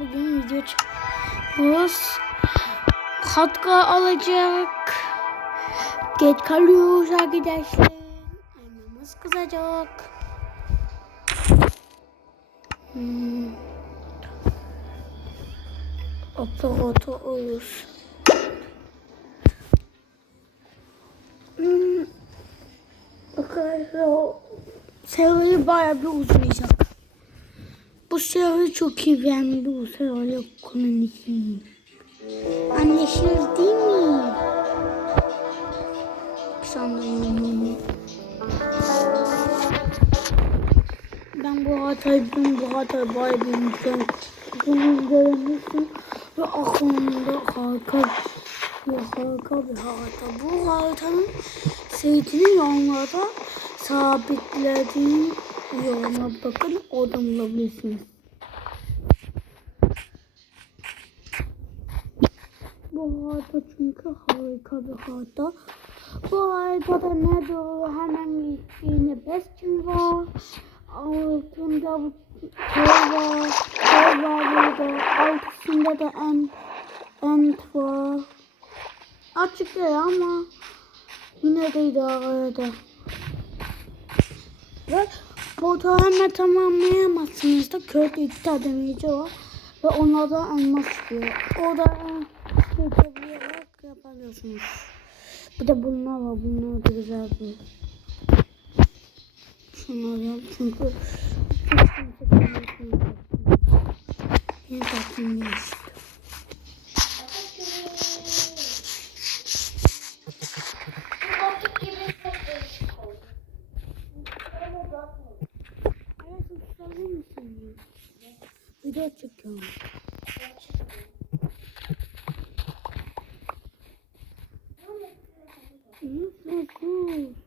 bugün video çekiyoruz. Katkı alacak. Geç kalıyoruz arkadaşlar. Annemiz kızacak. Hmm. Operatör olur. Hmm. Arkadaşlar o seri bayağı bir uzayacak. Bu seri çok iyi beğendi bu seri konuşayım. Anlaşılır değil mi? Sanırım. Ben bu hatayı ben bu hatayı bayağı bilmişim. Bunu görmüşsün ve aklımda harika bir harika bir harita. Bu haritanın seyitini yorumlarda sabitlediğim yoruma bakın oradan bulabilirsiniz. Bu harita çünkü harika bir harita. Bu haritada ne doğru hemen yine bestim var. Altında bu köy var. Köy var burada. Altısında da en ent var. Açık değil ama yine de idare eder. Ve hemen tamamlayamazsınız da köyde iki tane demirci var. Ve onlardan elmas çıkıyor. O da yapabiliyorlar, yapabiliyorsunuz. Bir de bunlar var. Bunlar da güzel bir. Şunlar çünkü hiç kimse tanımıyor. Yeni takvim 嗯，不够。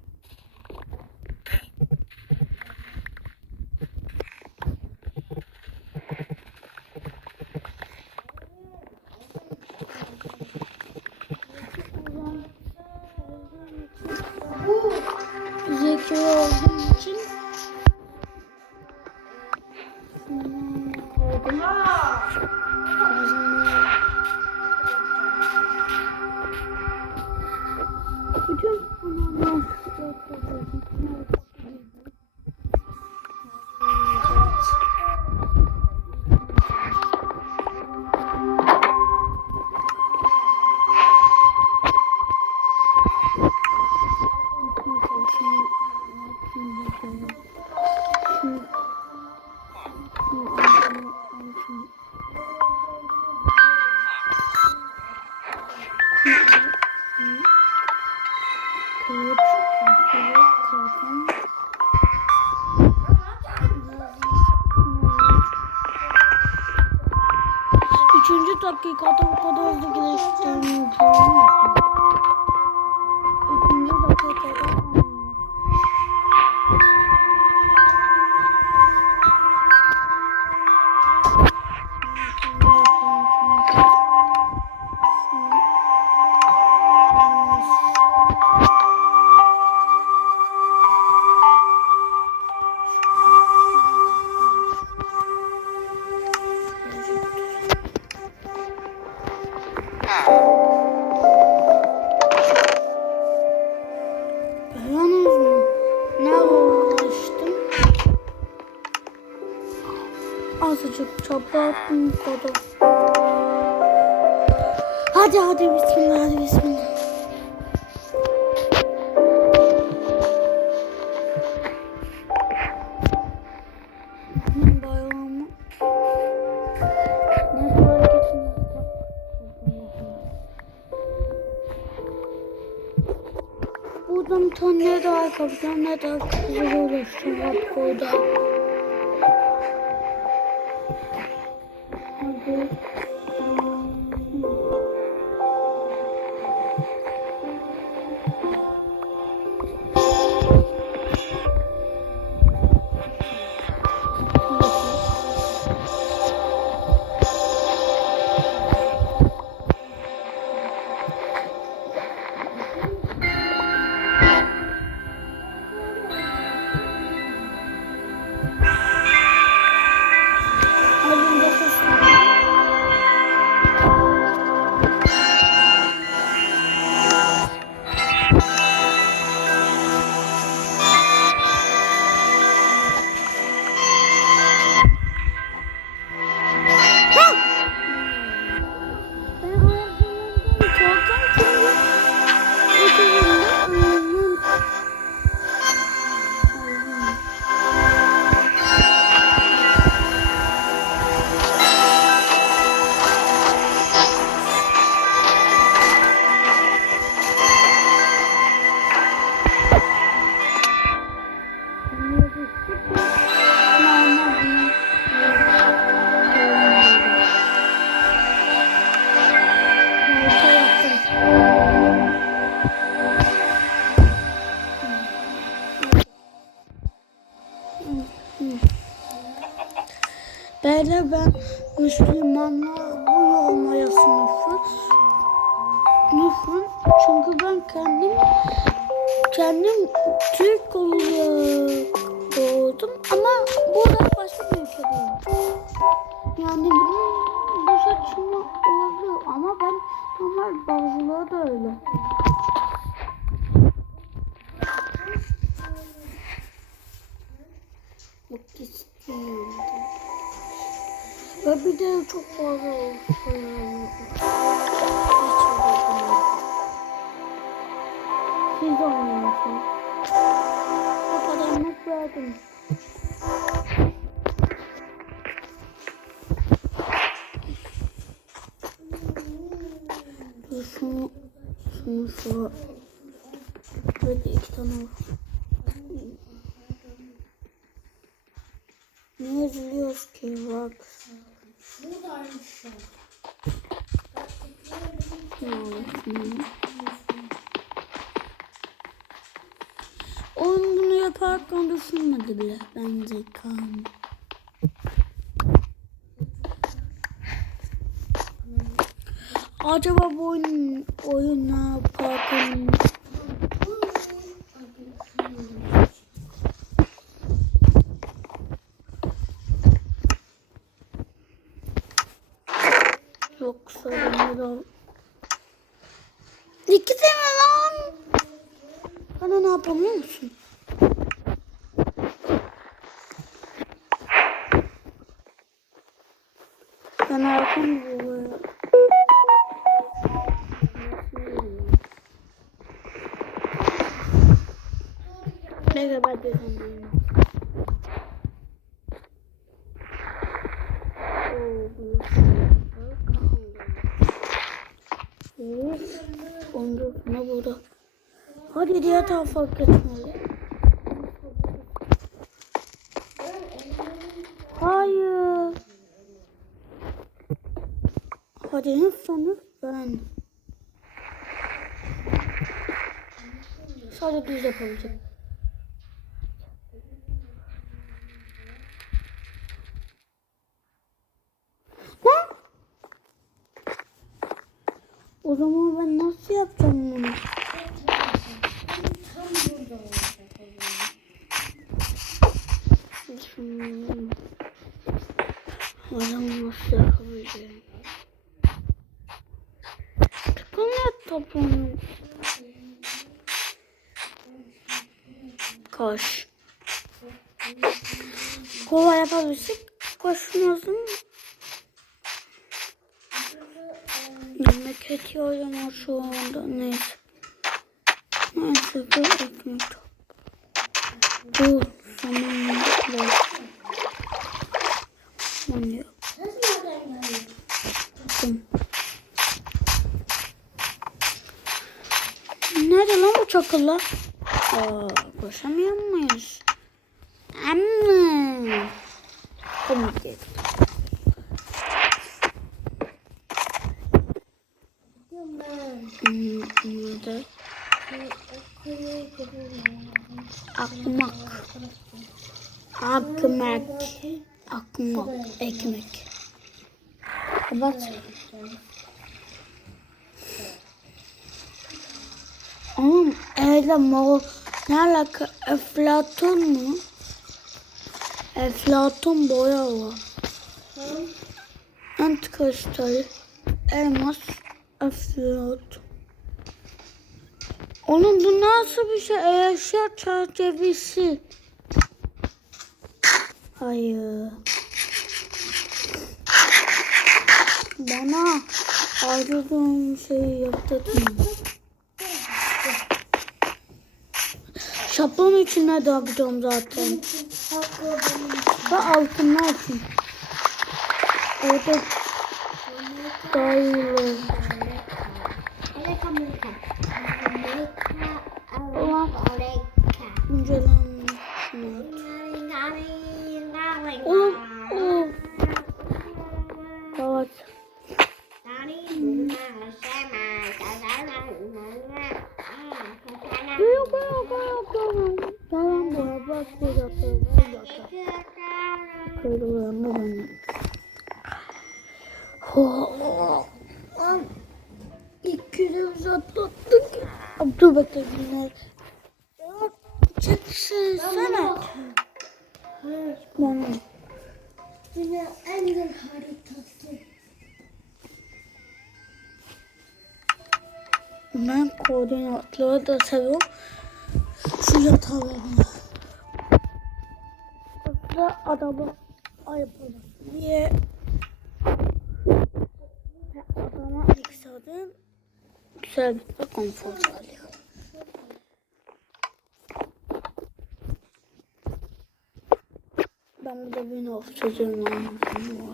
Kadar. Hadi hadi bismillah hadi bismillah. Buradan bir tane ne daha kapacağım ne daha güzel uğraşacağım hadi çünkü ben kendim kendim Türk olarak doğdum ama burada başka bir ülkedeyim. Yani benim bu saçma olabilir ama ben normal bazıları da öyle. Yok istiyorum. Ve bir de çok fazla olsa kadar not verdim. Dur şunu, şunu şuna. Böyle iki tane var. Acaba bu oyun, oyun ne yaparken yoksa İki tane lan. Bana ne yapamıyor musun? Üf, Ondu ne burada? Hadi diğer tarafa geçmeli. Hayır. Hadi en sonu ben. Sadece düz yapabileceğim. Ne? O zaman ben nasıl yapacağım bunu? Düşünüyorum. Zaman nasıl yapabileceğim? Tıkanıyor topunu. Koş. Kova yapabilirsek koşmazsın. Yemek ediyorum ama şu anda neyse. Neyse bu ekmek top. Dur zaman var. Zaman yok. Bakın. Nerede çakıllar? Aa, koşamıyor muyuz? Amma. Komik. Hmm, Burada akmak. Akmak. Akmak. Ekmek. Kapat. Oğlum öyle mor. Ne alaka? Eflatun mu? Eflatun boya var. Antikristal. Elmas. Eflatun. Oğlum bu nasıl bir şey? Eşya çerçevesi. Hayır. Bana ayrıldığım şeyi yaptırdın. Şapkanın içine de yapacağım zaten. Ve altınlar için. Orada dayılı. İncelenmiş. Oğlum, Burada adamı ayıpalım diye ve adama yükseldin. Güzel bir konfor sağlıyor. Ben burada bir oksijen almışım.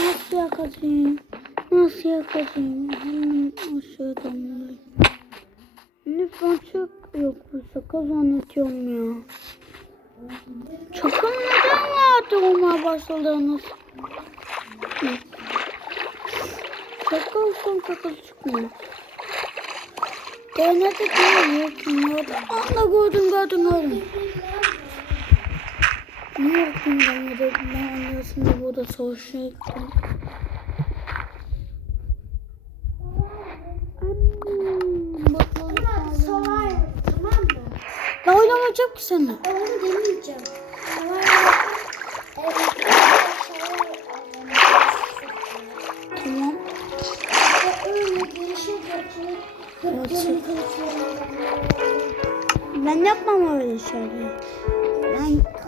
Nasıl yakacağım? Nasıl yakacağım? Hemen aşağı damlayayım. Lütfen çok yok bu sakız anlatıyorum ya. Çakıl neden vardı olmaya başladınız? Çakıl son çakıl çıkmıyor. Denedik değil kimlerde. Anda gördüm gördüm gördüm. Ne yaptım ben da ben arasında burada savaşa gittim. Ya oynamayacak ki. Ben onu demeyeceğim. Tamam. Ben yapmam öyle şeyleri. Ben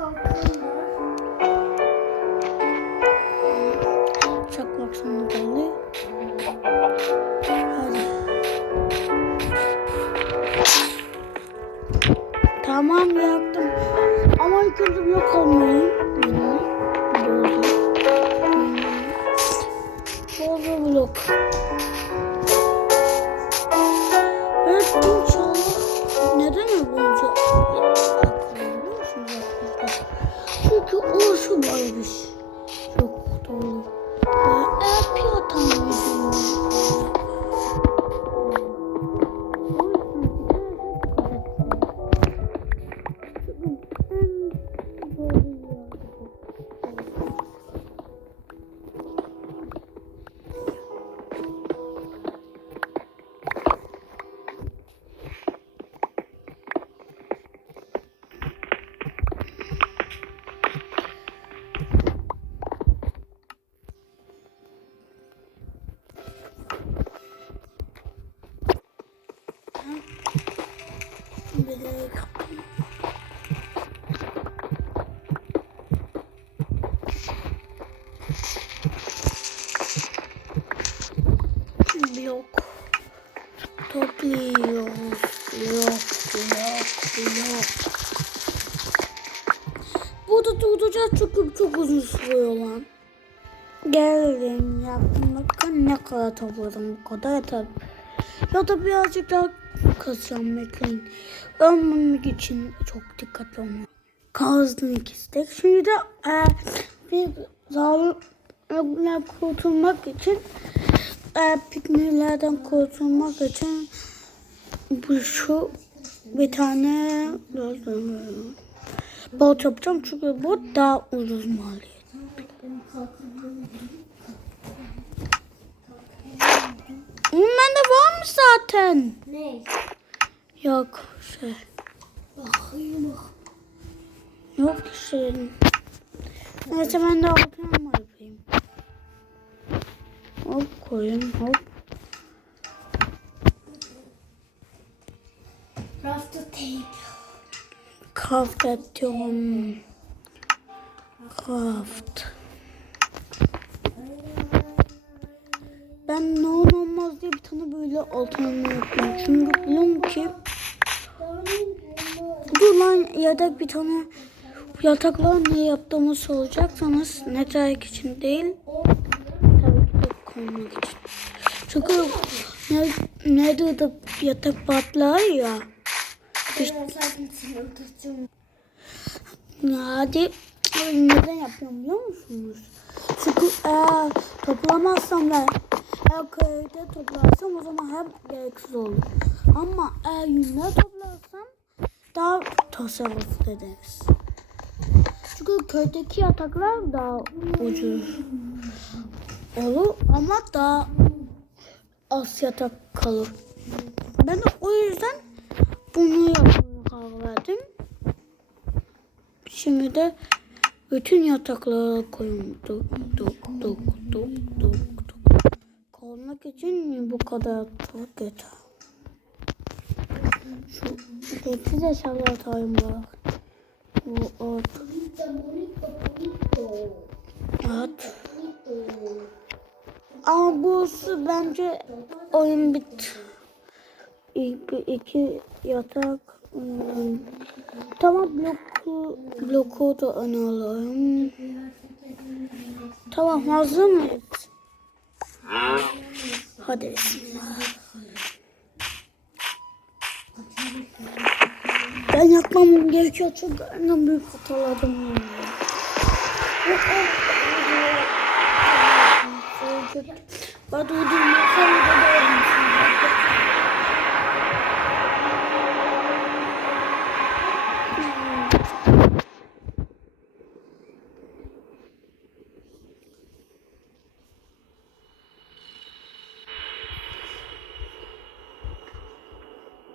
blok topluyoruz. Blok, blok, blok. Burada duracağız çünkü çok uzun sürüyor lan. Geldim yaptım bakın ne kadar topladım bu kadar yeter. Ya da birazcık daha kasıyorum bekleyin. Ölmemek için çok dikkatli olmak. Kazdım ikisi de. Şimdi de e, bir zalimlerden kurtulmak için e, piknilerden kurtulmak için bu şu bir tane bot yapacağım çünkü bot daha ucuz maliyet. Onun bende varmış zaten. Ne? Yok şey. Bakayım. Yok şey. Neyse ben de altına yapayım. Hop koyayım hop. Rafter tape. Craft ediyorum. Craft. Ben ne olur olmaz diye bir tane böyle altına yapıyorum. Çünkü biliyorum ki dur lan yedek bir tane yataklar ne yaptığımı soracaksanız network için değil tabii ki de koymak için. Çünkü ne, ne de yatak patlar ya. Ben tutacağım. Hadi neden yapıyorum biliyor musunuz? Çünkü eğer toplamazsam ve eğer köyde toplarsam o zaman hem gereksiz olur. Ama eğer yünler toplarsam daha tasarruf ederiz. Çünkü köydeki yataklar daha ucuz olur ama daha az yatak kalır. Ben de o yüzden bunu yapmaya karar verdim. Şimdi de bütün yataklara koyun. Duk duk duk duk duk duk. Kalmak için bu kadar yatak yeter. Şu hepsi de şalatayım bak. Ot. At. Ama bu su bence oyun bit. İki, iki yatak. hmm, Tamam bloku, bloku da öne alalım. Tamam hazır mıyız? Hadi bismillah. Ben yakmamam gerekiyor çünkü en büyük hatalarım var. Ben doğru.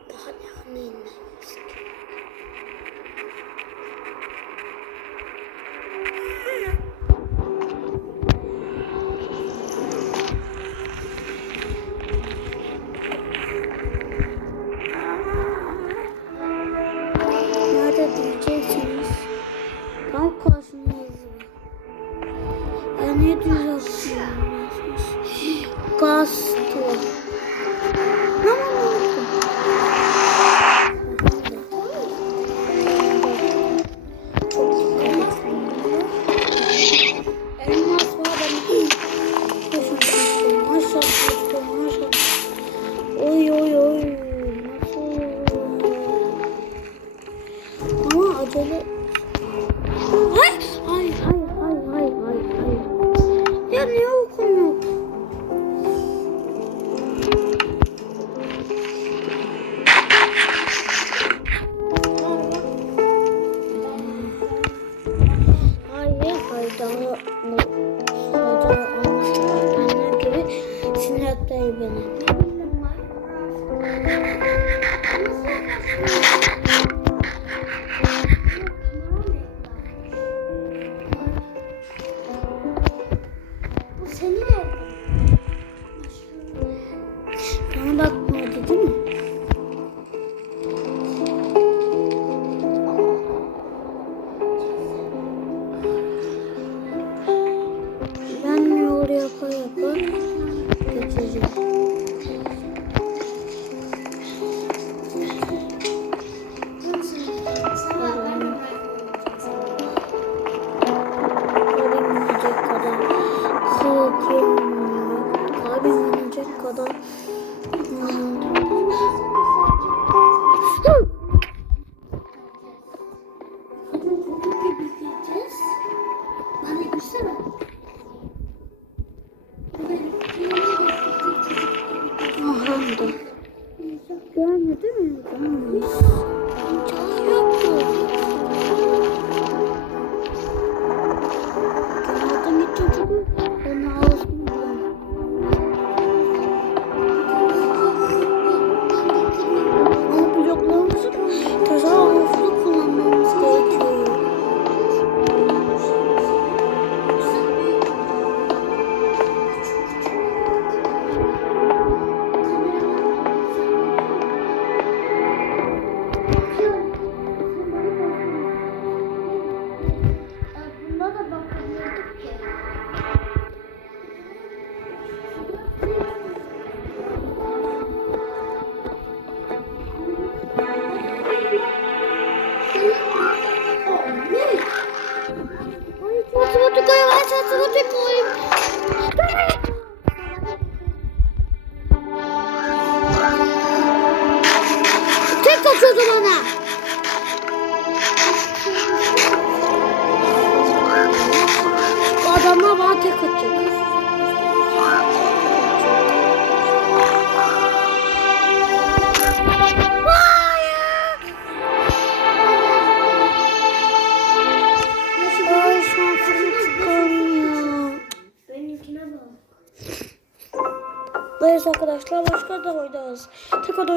Daha ne anlayamıyoruz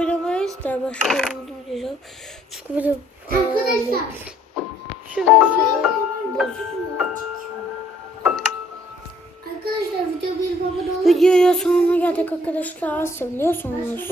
oynamayız da başka oyunu oynayacağım. Çünkü benim Arkadaşlar. Şurası boz. Arkadaşlar video bir baba da olur. Videoya sonuna geldik arkadaşlar. Seviyorsunuz.